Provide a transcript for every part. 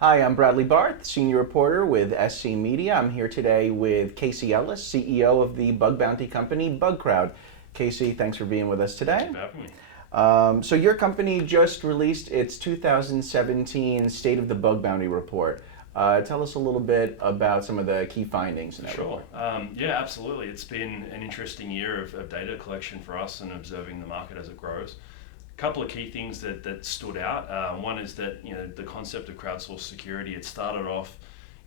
Hi, I'm Bradley Barth, Senior Reporter with SC Media. I'm here today with Casey Ellis, CEO of the bug bounty company, Bugcrowd. Casey, thanks for being with us today. Thank you for having me. So your company just released its 2017 State of the Bug Bounty Report. Tell us a little bit about some of the key findings in that report. Yeah, absolutely. It's been an interesting year of data collection for us and observing the market as it grows. A couple of key things that stood out. One is that the concept of crowdsourced security. It started off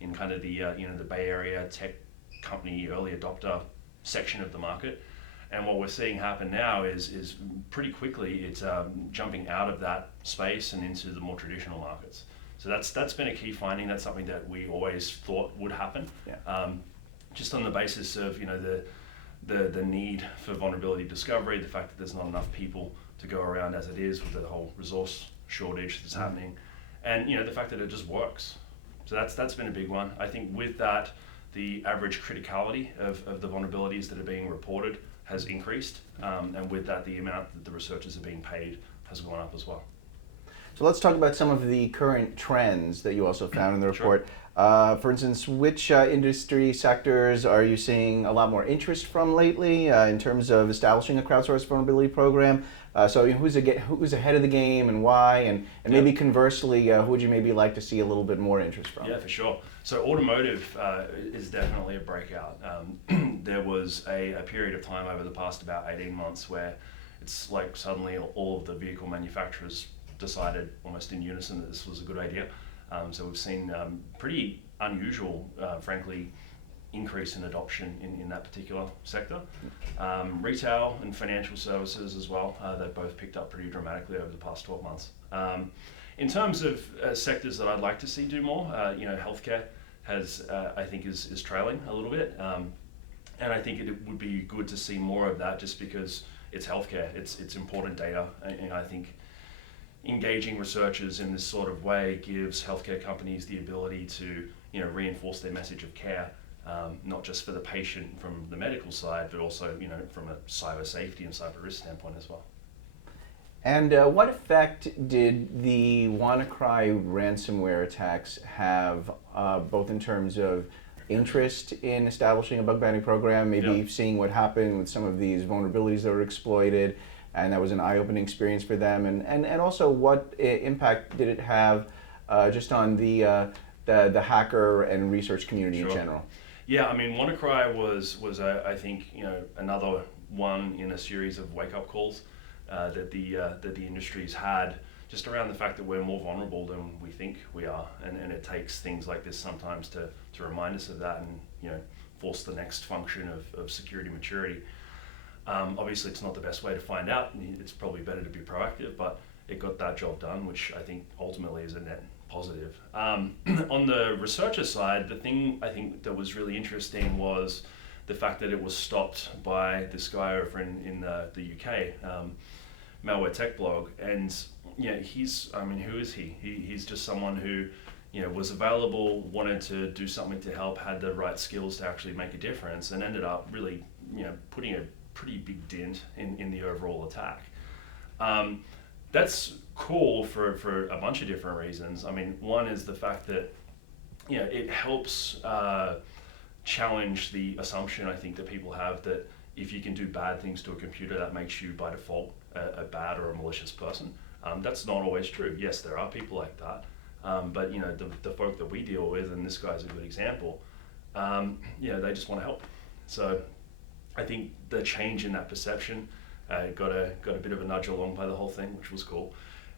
in kind of the the Bay Area tech company early adopter section of the market, and what we're seeing happen now is pretty quickly it's jumping out of that space and into the more traditional markets. So that's been a key finding. That's something that we always thought would happen. Yeah. Just on the basis of the need for vulnerability discovery, the fact that there's not enough people to go around as it is with the whole resource shortage that's happening, and the fact that it just works. So that's been a big one. I think with that, the average criticality of the vulnerabilities that are being reported has increased, and with that, the amount that the researchers are being paid has gone up as well. So let's talk about some of the current trends that you also found in the report. Sure. For instance, which industry sectors are you seeing a lot more interest from lately in terms of establishing a crowdsourced vulnerability program? So who's ahead of the game and why? And maybe conversely, who would you maybe like to see a little bit more interest from? Yeah, for sure. So automotive is definitely a breakout. There was a period of time over the past about 18 months where it's like suddenly all of the vehicle manufacturers decided almost in unison that this was a good idea. So we've seen pretty unusual, frankly, increase in adoption in that particular sector. Retail and financial services as well, they've both picked up pretty dramatically over the past 12 months. In terms of sectors that I'd like to see do more, healthcare has, I think, is trailing a little bit. And I think it would be good to see more of that just because it's healthcare, it's important data, and I think engaging researchers in this sort of way gives healthcare companies the ability to reinforce their message of care, not just for the patient from the medical side, but also from a cyber safety and cyber risk standpoint as well. And what effect did the WannaCry ransomware attacks have, both in terms of interest in establishing a bug bounty program, maybe seeing what happened with some of these vulnerabilities that were exploited, and that was an eye-opening experience for them, and also what impact did it have just on the hacker and research community in general? Yeah, I mean, WannaCry was I think another one in a series of wake-up calls that the industry's had just around the fact that we're more vulnerable than we think we are, and it takes things like this sometimes to remind us of that and force the next function of security maturity. Obviously, it's not the best way to find out. It's probably better to be proactive, but it got that job done, which I think ultimately is a net positive. On the researcher side, the thing I think that was really interesting was the fact that it was stopped by this guy over in the UK, Malware Tech Blog, and who is he? He's just someone who was available, wanted to do something to help, had the right skills to actually make a difference, and ended up really putting a pretty big dent in the overall attack. That's cool for a bunch of different reasons. I mean, one is the fact that it helps challenge the assumption I think that people have that if you can do bad things to a computer, that makes you by default a bad or a malicious person. That's not always true. Yes, there are people like that, but the folk that we deal with, and this guy's a good example, they just want to help. So I think the change in that perception got a bit of a nudge along by the whole thing, which was cool.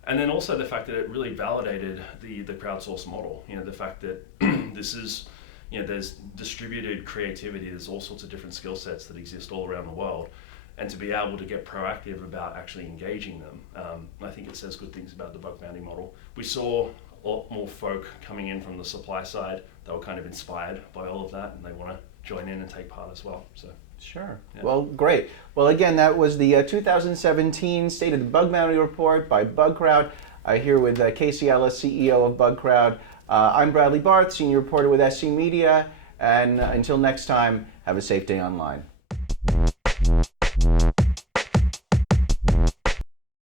And then also the fact that it really validated the crowdsourced model. The fact that this is, there's distributed creativity, there's all sorts of different skill sets that exist all around the world. And to be able to get proactive about actually engaging them, I think it says good things about the bug bounty model. We saw a lot more folk coming in from the supply side. They were kind of inspired by all of that, and they want to join in and take part as well. So. Sure. Yeah. Well, great. Well, again, that was the 2017 State of the Bug Bounty Report by Bugcrowd. Here with Casey Ellis, CEO of Bugcrowd. I'm Bradley Barth, Senior Reporter with SC Media. And until next time, have a safe day online.